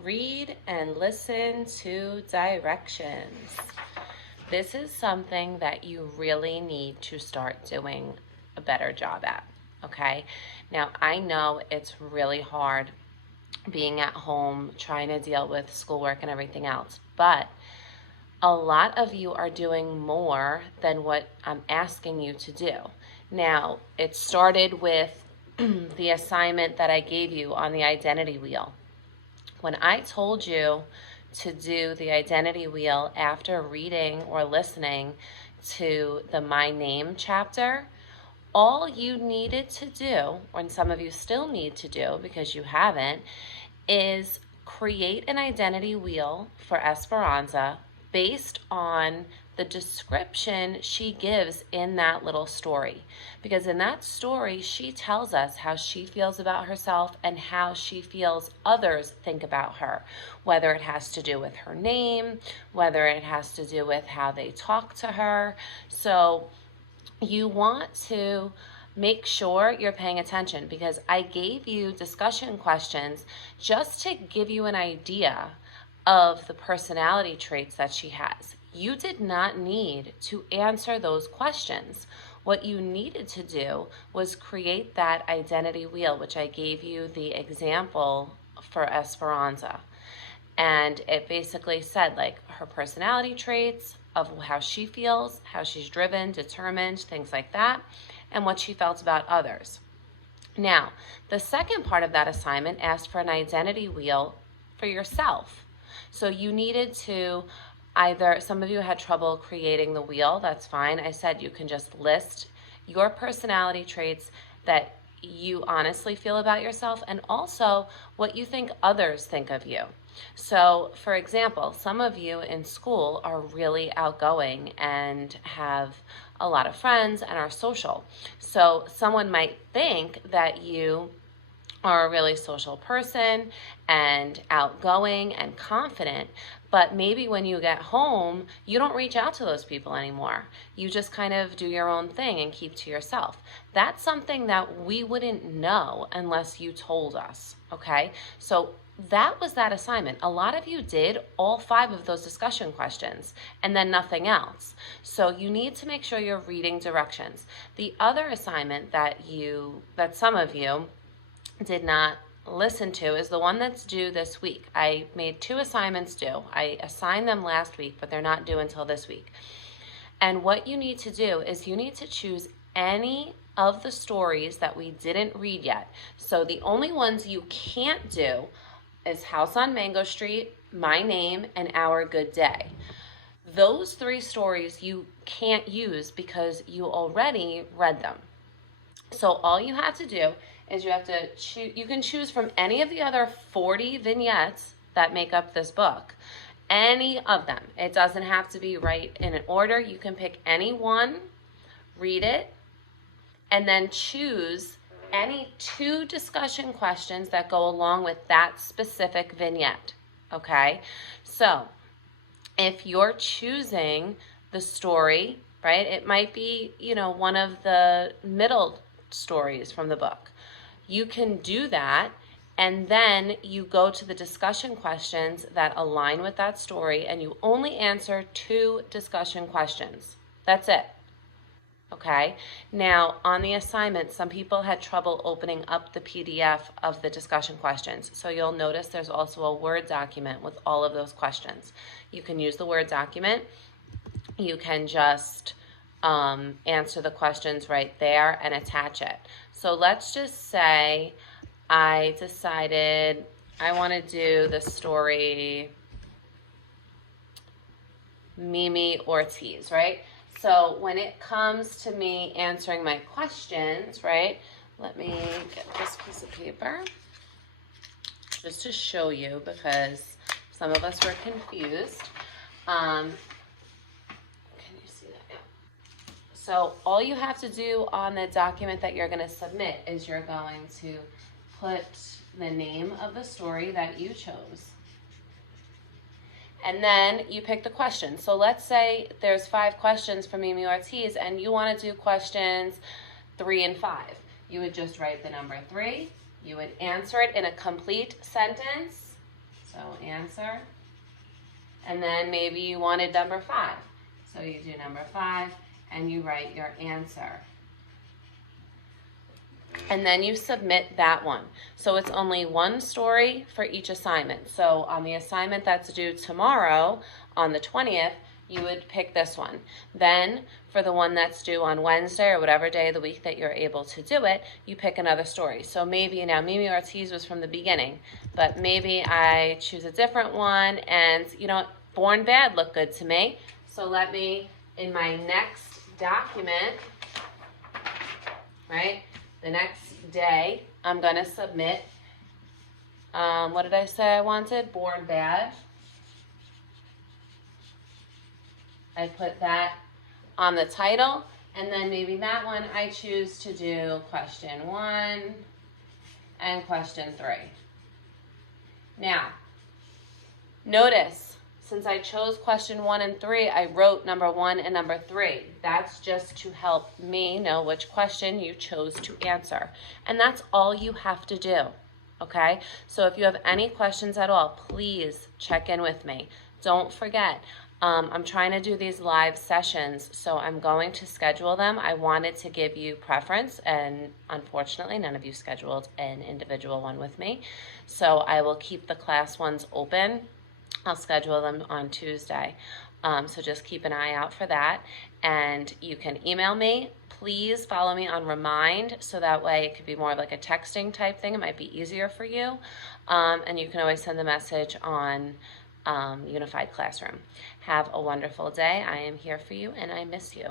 Read and listen to directions. This is something that you really need to start doing a better job at, okay? Now, I know it's really hard being at home, trying to deal with schoolwork and everything else, but a lot of you are doing more than what I'm asking you to do. Now, it started with the assignment that I gave you on the identity wheel. When I told you to do the identity wheel after reading or listening to the My Name chapter, all you needed to do, and some of you still need to do because you haven't, is create an identity wheel for Esperanza based on the description she gives in that little story. Because in that story, she tells us how she feels about herself and how she feels others think about her, whether it has to do with her name, whether it has to do with how they talk to her. So you want to make sure you're paying attention, because I gave you discussion questions just to give you an idea of the personality traits that she has. You did not need to answer those questions. What you needed to do was create that identity wheel, which I gave you the example for Esperanza. And it basically said like her personality traits, of how she feels, how she's driven, determined, things like that, and what she felt about others. Now, the second part of that assignment asked for an identity wheel for yourself. So you needed to either, some of you had trouble creating the wheel, that's fine. I said you can just list your personality traits that you honestly feel about yourself, and also what you think others think of you. So, for example, some of you in school are really outgoing and have a lot of friends and are social. So, someone might think that you are a really social person and outgoing and confident, but maybe when you get home, you don't reach out to those people anymore. You just kind of do your own thing and keep to yourself. That's something that we wouldn't know unless you told us, okay? So that was that assignment. A lot of you did all 5 of those discussion questions and then nothing else. So you need to make sure you're reading directions. The other assignment that some of you did not listen to is the one that's due this week. I made 2 assignments due. I assigned them last week, but they're not due until this week. And what you need to do is you need to choose any of the stories that we didn't read yet. So the only ones you can't do is House on Mango Street, My Name, and Our Good Day. Those 3 stories you can't use because you already read them. So all you have to do is you have to choose. You can choose from any of the other 40 vignettes that make up this book. Any of them. It doesn't have to be right in an order. You can pick any one, read it, and then choose any 2 discussion questions that go along with that specific vignette. Okay? So if you're choosing the story, right, it might be, one of the middle stories from the book. You can do that, and then you go to the discussion questions that align with that story, and you only answer 2 discussion questions. That's it. Okay? Now, on the assignment, some people had trouble opening up the PDF of the discussion questions. So you'll notice there's also a Word document with all of those questions. You can use the Word document. You can just answer the questions right there and attach it. So let's just say I decided I want to do the story Mimi Ortiz, right? So when it comes to me answering my questions, right, let me get this piece of paper just to show you, because some of us were confused. So all you have to do on the document that you're going to submit is you're going to put the name of the story that you chose. And then you pick the question. So let's say there's 5 questions for Mimi Ortiz and you want to do questions 3 and 5. You would just write the number 3. You would answer it in a complete sentence. So answer. And then maybe you wanted number 5. So you do number 5 and you write your answer. And then you submit that one. So it's only one story for each assignment. So on the assignment that's due tomorrow, on the 20th, you would pick this one. Then for the one that's due on Wednesday or whatever day of the week that you're able to do it, you pick another story. So maybe now Mimi Ortiz was from the beginning, but maybe I choose a different one, and you know what? Born Bad looked good to me. So let me, in my next document, right, the next day, I'm going to submit, what did I say I wanted? Born Bad. I put that on the title, and then maybe that one I choose to do question 1 and question 3. Now, notice, since I chose question 1 and 3, I wrote number 1 and number 3. That's just to help me know which question you chose to answer. And that's all you have to do, okay? So if you have any questions at all, please check in with me. Don't forget, I'm trying to do these live sessions, so I'm going to schedule them. I wanted to give you preference, and unfortunately, none of you scheduled an individual one with me. So I will keep the class ones open. I'll schedule them on Tuesday. So just keep an eye out for that. And you can email me. Please follow me on Remind, so that way it could be more of like a texting type thing. It might be easier for you. And you can always send a message on Unified Classroom. Have a wonderful day. I am here for you, and I miss you.